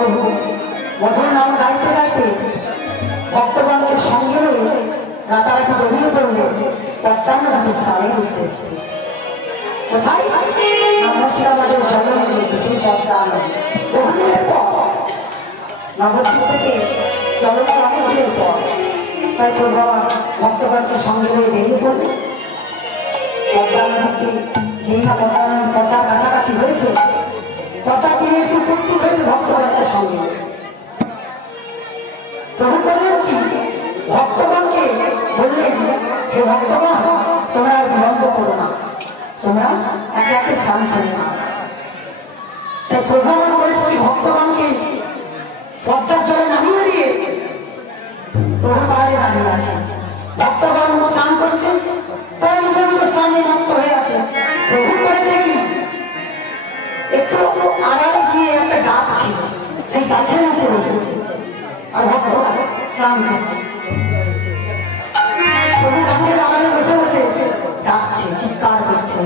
প্রভু মধুর নাম গাইতে গাইতে ভক্তগণকে সঙ্গে রয়ে রাতারাতি বেরিয়ে পড়লে পদ্মানদীর স্নানের উদ্দেশ্যে। কোথায়? মুর্শিদাবাদের জলনদী, সেই পদ্মা নদী। বহুদিনের পর নবদ্বীপ থেকে জলনদী অনেক দিনের পর তাই প্রভু ভক্তগণকে সঙ্গে রয়ে বেরিয়ে পড়লে পদ্মা নদীতে যেই না পদ্মার কাছাকাছি হয়েছে, পদ্মা তীরে এসে উপস্থিত হয়েছে ভক্তগণের সঙ্গে। প্রভু বললেন কি, ভক্তগণকে বললেন, হে ভক্তগণ, তোমরা বিলম্ব করো না, তোমরা একে একে স্নান সেরে না। তাই প্রভু আমার বলেছে কি, ভক্তগণকে পদ্মার জলে নামিয়ে দিয়ে প্রভু পাহাড়ে দাঁড়িয়ে আছে। ভক্তগণ স্নান করছে, তারা নিজ নিজ স্নানে মত্ত হয়ে আছে। প্রভু করেছে কি, একটু আড়ালে গিয়ে একটা গাছ ছিল, সেই গাছের নিচে বসেছে আর ভক্তরা স্নান করছে। প্রভু গাছের আড়ালে বসে বসে ডাকছে, চিৎকার করছে,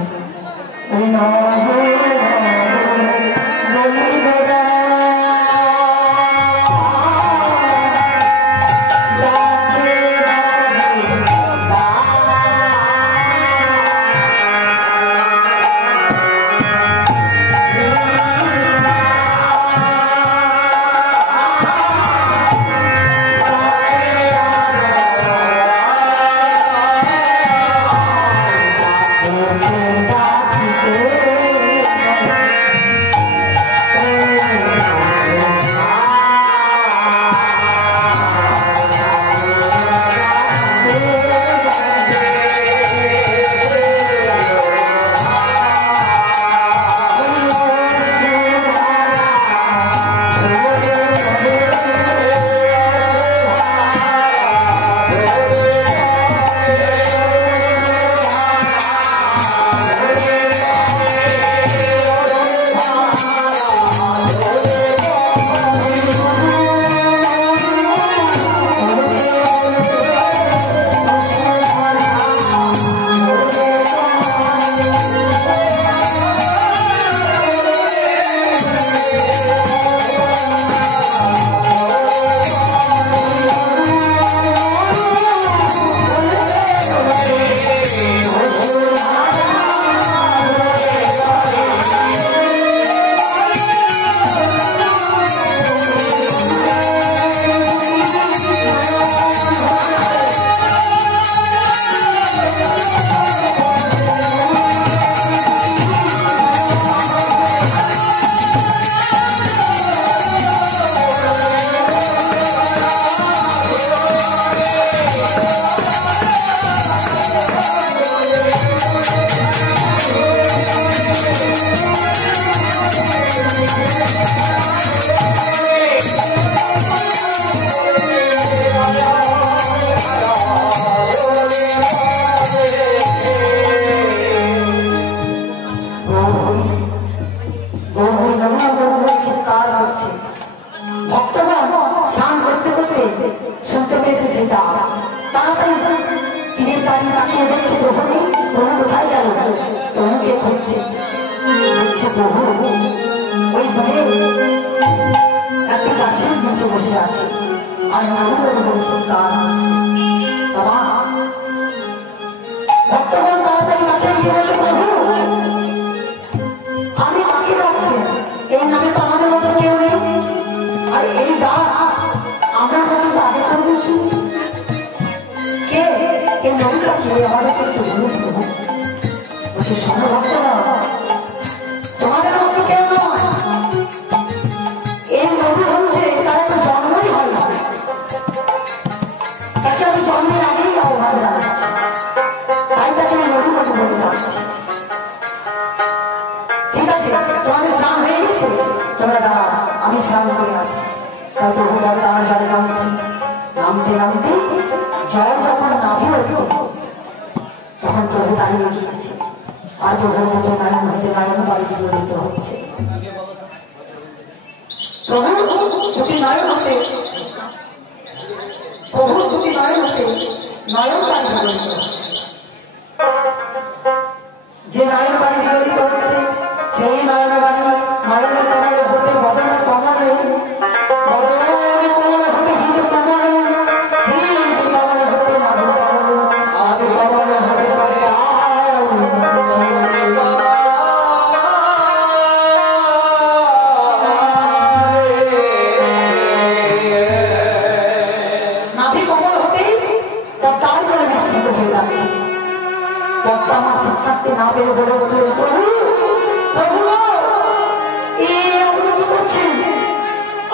যে নারীর বাড়ি বিরোধী করছে সেই নারীর বাড়ি মায়ের তোমার ভোটের বদলে কমাবে না পেরে বলে বলে প্রভু প্রভু এই আপনি কি করছেন?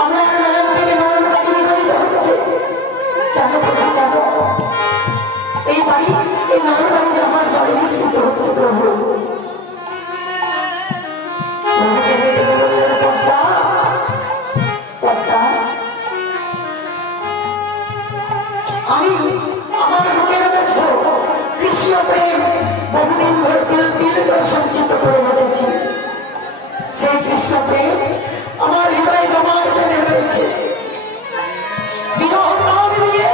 আমরা নয়ন থেকে নয়ন কাটি বিকলিত হচ্ছে কেন প্রভু কেন? এই বাড়ি এই নয়ন বাড়ি যে আমার জলে মিশ্রিত হচ্ছে প্রভু। প্রভুকে দেখে বললেন পদ্মা পদ্মা আমি আমার বুকের মধ্যে কৃষ্ণ প্রেম বহুদিন ধরে তিল তিল করে সঞ্চিত করে রেখেছি। সেই কৃষ্ণ প্রেম আমার হৃদয়ে জমাট বেঁধে রয়েছে। বিরহ কাম দিয়ে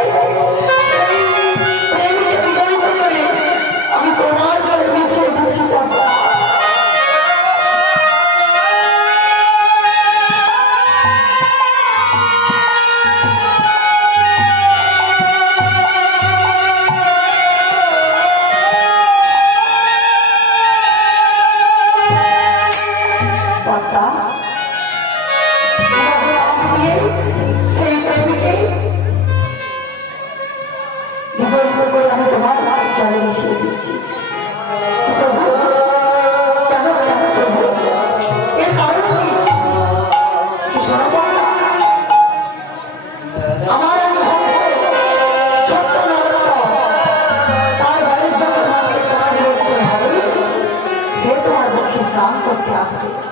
সেই প্রেমকে বিগলিত করে আমি তোমার জলে মিশিয়ে দিচ্ছি পদ্মা। স্নান করতে আসবে।